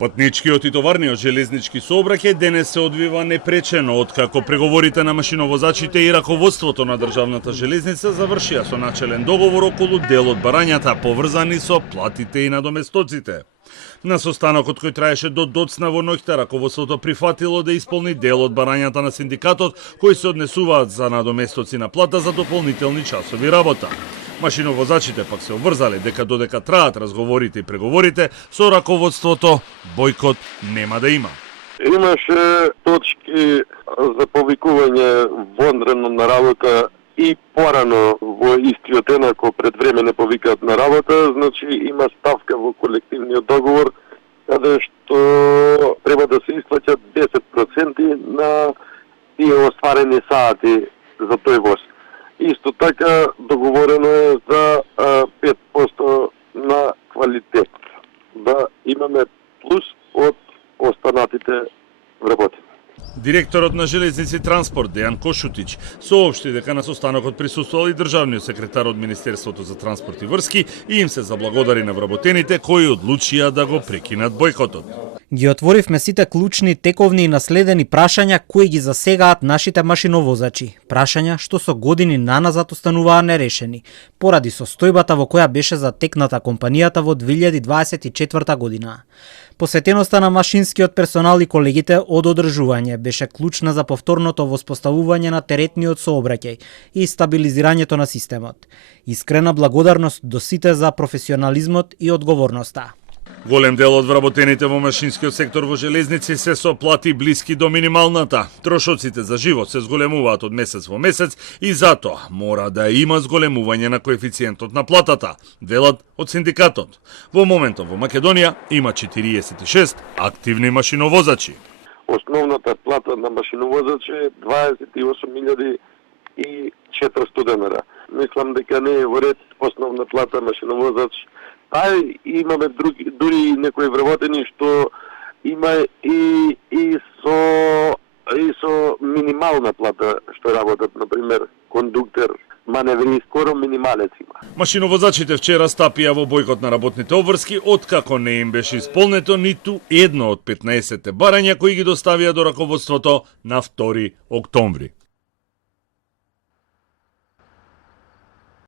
Патничкиот и товарниот железнички сообраќај денес се одвива непречено, откако преговорите на машиновозачите и раководството на државната железница завршија со начелен договор околу дел од барањата, поврзани со платите и надоместоците. На состанокот кој траеше до доцна во ноќта, раководството прифатило да исполни дел од барањата на синдикатот, кои се однесуваат за надоместоци на плата за дополнителни часови работа. Машиновозачите пак се обврзале дека додека траат разговорите и преговорите со раководството, бојкот нема да има. Имаше точки за повикување вонредно на работа и порано во истиот ден, ако пред време не повикаат на работа, значи има ставка во колективниот договор каде што треба да се исплаќат 10% на тие остварени сати за тој воз. Исто така договорено е за 5% на квалитет. Да имаме плюс од останатите вработени. Директорот на Железници Транспорт Дејан Кошутич соопшти дека на состанокот присуствувал и државниот секретар од Министерството за транспорт и врски и им се заблагодари на вработените кои одлучија да го прекинат бојкотот. Ги отворивме сите клучни, тековни и наследени прашања кои ги засегаат нашите машиновозачи. Прашања што со години наназад остануваа нерешени, поради состојбата во која беше затекната компанијата во 2024 година. Посветеноста на машинскиот персонал и колегите од одржување беше клучна за повторното воспоставување на теретниот сообраќај и стабилизирањето на системот. Искрена благодарност до сите за професионализмот и одговорноста. Голем дел од вработените во машинскиот сектор во железници се со плати блиски до минималната. Трошоците за живот се зголемуваат од месец во месец и затоа мора да има зголемување на коефициентот на платата, велат од синдикатот. Во моментот во Македонија има 46 активни машиновозачи. Основната плата на машиновозач е 28.400 денара. Мислам дека не е во ред основна плата машиновозач. Имаме дури некои вработени што има и со минимална плата што работат, например, кондуктер, маневри, скоро минималец има. Машиновозачите вчера стапија во бојкот на работните обврски, откако не им беше исполнето ниту едно од 15 барања кои ги доставија до раководството на 2 октомври.